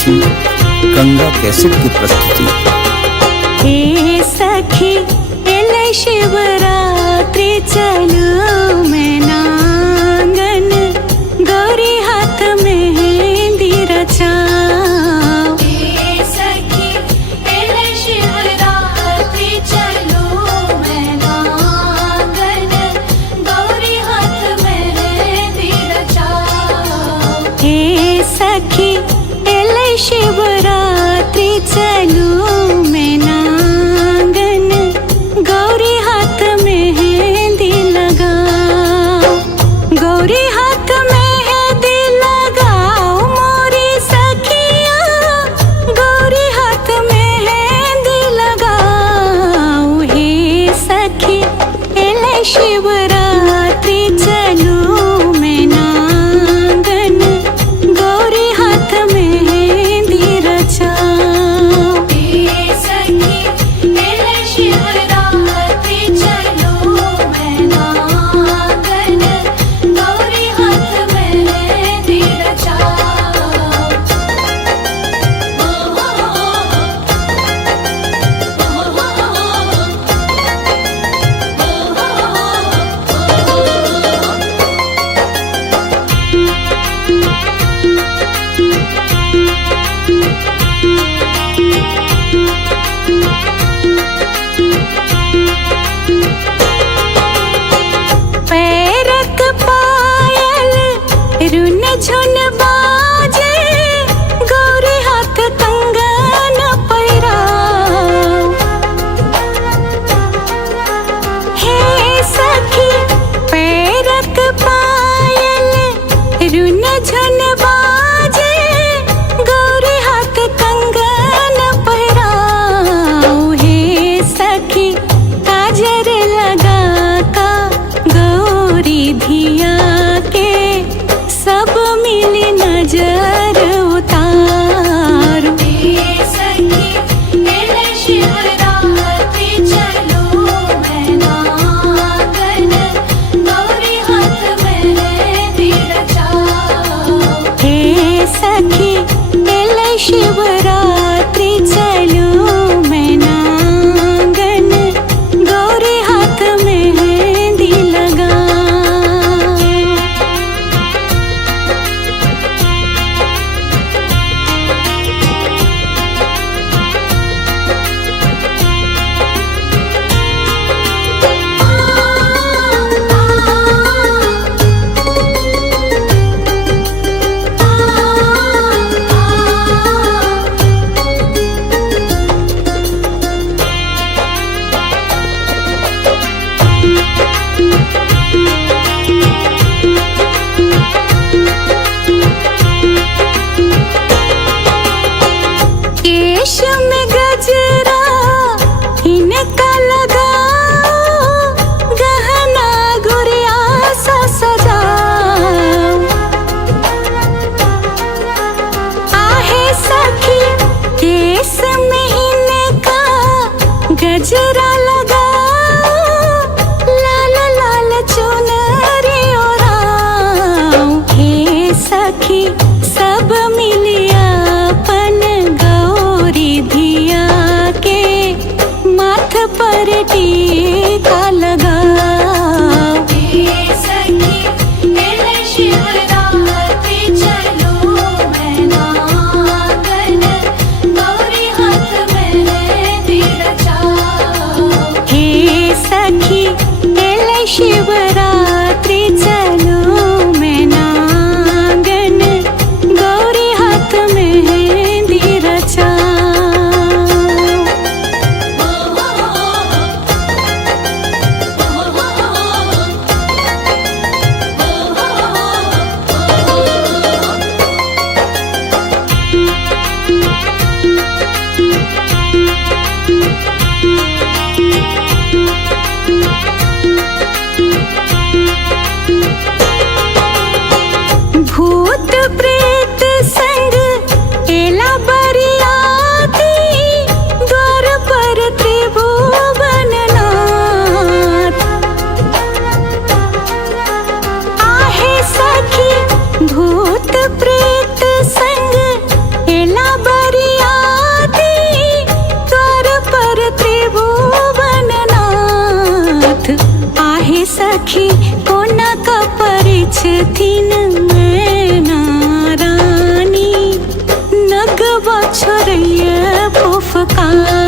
थी गंगा कैसेट की प्रस्तुति। हे सखी एले शिवरात्रि चलो मैं नांगन, गौरी हाथ मेहंदी रचाओ। हे सखी एले शिवरात्रि चलो मैं नांगन, गौरी हाथ मेहंदी रचाओ। हे सखी एले शिवरात्रि चलो मैं नांगन, गौरी हाथ मेहंदी लगाओ। गौरी हाथ मेहंदी लगाओ मोरी सखिया, गौरी हाथ मेहंदी लगाओ। हे सखी एले शिवरात्रि चलो मैं नांगन, गौरी हाथ मेहंदी रचाओ। हे सखी एले शिवरात्रि चलो मैं नांगन, गौरी हाथ मेहंदी रचाओ। पैरक पायल रुन झुन बाजे, गौरी हाथ कंगन पहिराओ। हे सखी पैरक पायल रुन झुन बाजे, गौरी हाथ कंगन पहिराओ। हे सखी काजर लगा का गौरी धिया के, सब मिली नजर उतारो। हे सखी एले शिवरात्रि चलो मैं नांगन, गौरी हाथ मेहंदी रचाओ। हे सखी एले शिवरात्रि चलो मैं नांगन, गौरी हाथ मेहंदी लगाओ। केश में गजरा इनका लगाओ, गहना गुड़िया सा सजाओ। आहे सखी केस में इनका गजरा लगाओ, लाल लाल चुनरी ओढ़ाओ। हे सखी सब मिलिया अपन गौरी धिया के, माथ पर टीका लगाओ। हे सखी एले शिवरात्रि चलो मैं नांगन, गौरी हाथ मेहंदी रचाओ। हे सखी एले शिवरात्रि चलो मैं नांगन, गौरी हाथ मेहंदी रचाओ। आँखी कोना का परिच थीन मैना रानी नगवा छोरैया फुफकार